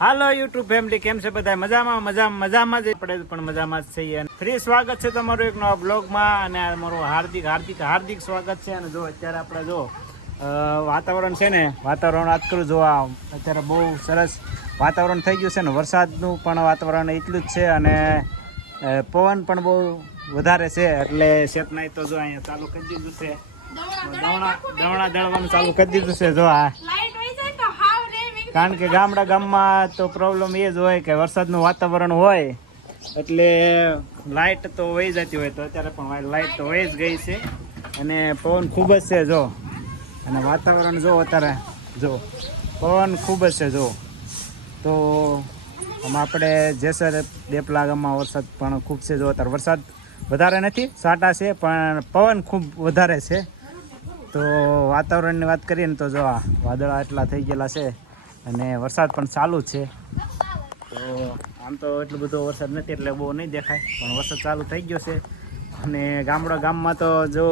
હાલો YouTube family, કેમ છે બધા? મજામાં જ આપણે પણ મજામાં જ છીએ. ફ્રી સ્વાગત છે તમારું એક નવા બ્લોગમાં, અને મારું હાર્દિક સ્વાગત છે. અને જો અત્યારે આપણે જો વાતાવરણ છે ને, વાતાવરણ વાત કરું જો અત્યારે બહુ સરસ વાતાવરણ થઈ ગયું છે ને, વરસાદનું પણ વાતાવરણ એટલું જ છે, અને પવન પણ બહુ વધારે છે. એટલે શેતનાઈ તો જો અહીંયા ચાલુ કરી દીધું છે, દવણા દળવાનું ચાલુ કરી દીધું છે. જો કારણ કે ગામમાં તો પ્રોબ્લેમ એ જ હોય કે વરસાદનું વાતાવરણ હોય એટલે લાઇટ તો વહી જતી હોય. તો અત્યારે પણ લાઇટ તો વહી જ ગઈ છે, અને પવન ખૂબ જ છે જો. અને વાતાવરણ જો અત્યારે જો પવન ખૂબ જ છે જો. તો આમાં આપણે જેસર દેપલા ગામમાં વરસાદ પણ ખૂબ છે જો. અત્યારે વરસાદ વધારે નથી, સાટા છે, પણ પવન ખૂબ વધારે છે. તો વાતાવરણની વાત કરીએ ને તો જો આ વાદળા એટલા થઈ ગયેલા છે, અને વરસાદ પણ ચાલુ છે. તો આમ તો એટલો બધો વરસાદ નથી એટલે બહુ નહીં દેખાય, પણ વરસાદ ચાલુ થઈ ગયો છે. અને ગામમાં તો જો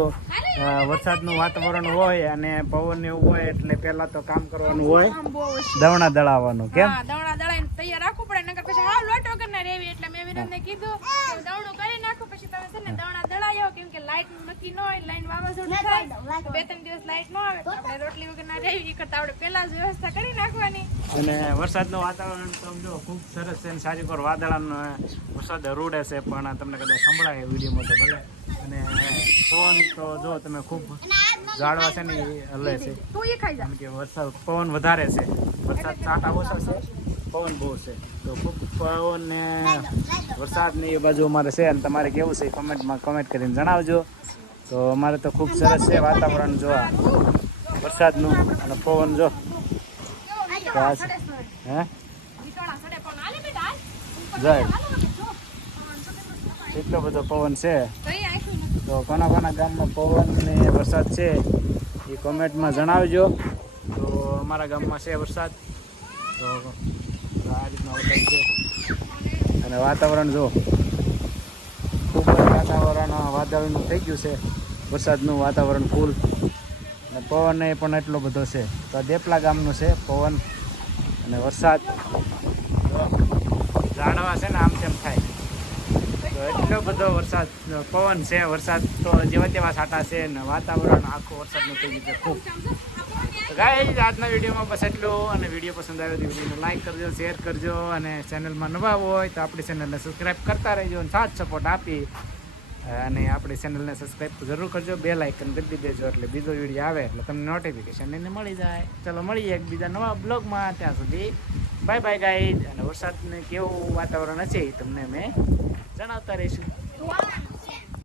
વરસાદનું વાતાવરણ હોય અને પવન એવું હોય એટલે પહેલા તો કામ કરવાનું હોય, દવણા દળાવવાનું. કેમ દવણા દળાઈને તૈયાર રાખવું પડે, નકર પછી હાવ લોટો કરીને રેવી. એટલે મેં વિનોદને કીધું કે દવણું કરી નાખો, પછી તમે છે ને દવણા દળાયો, કેમ કે લાઈટ નક્કી ન હોય, લાઈન વાવાઝોડું થાય, 2-3 દિવસ લાઈટ ન આવે તો આપણે રોટલી વગર ના રેવી કરતા આપણે પહેલા જ વ્યવસ્થા કરી નાખવાની. અને વરસાદનું વાતાવરણ તો સમજો ખૂબ સરસ છે, સારી પર વાદળાનો વરસાદ રૂડે છે, પણ તમને કદાચ સંભળાય વિડીયોમાં તો ભલે. અને પવન તો જો તમે ખૂબ ઝાડવા છે ને એ હલે છે, કારણ કે વરસાદ પવન વધારે છે. વરસાદ છાંટા ઓછા છે, પવન બહુ છે. તો ખૂબ પવન ને વરસાદની એ બાજુ અમારે છે, અને તમારે કેવું છે કમેન્ટ કરીને જણાવજો. તો અમારે તો ખૂબ સરસ છે વાતાવરણ જોવા વરસાદનું, અને પવન જો હે જાય એટલો બધો પવન છે. તો કોના ગામમાં પવન ને વરસાદ છે એ કોમેન્ટમાં જણાવજો. તો અમારા ગામમાં છે વરસાદ, તો આ રીતના વરસાદ છે. અને વાતાવરણ જો ખૂબ જ વાદળનું થઈ ગયું છે, વરસાદનું વાતાવરણ ફૂલ, અને પવન એ પણ એટલો બધો છે. તો આ દેપલા ગામનું છે પવન અને વરસાદ. ઝાડવા છે ને આમ તેમ થાય, તો એટલો બધો વરસાદ પવન છે. વરસાદ તો જેવા તેવા છાંટા છે, ને વાતાવરણ આખું વરસાદનું થઈ ગયું છે ખૂબ. તો ગાઈઝ આજના વિડીયોમાં બસ એટલું. અને વિડીયો પસંદ આવ્યો તો વિડીયોને લાઈક કરજો, શેર કરજો, અને ચેનલમાં નવા હોય તો આપણી ચેનલને સબસ્ક્રાઈબ કરતા રહેજો, અને સાથ સપોર્ટ આપી. અને આપણી ચેનલને સબસ્ક્રાઈબ તો જરૂર કરજો, બેલ આઇકન દબાવી દેજો, એટલે બીજો વિડીયો આવે એટલે તમને નોટિફિકેશન એને મળી જાય. ચલો મળીએ એક બીજા નવા બ્લોગમાં, ત્યાં સુધી બાય બાય ગાઈઝ. અને વરસાદને કેવું વાતાવરણ હશે એ તમને મેં જણાવતા રહીશું.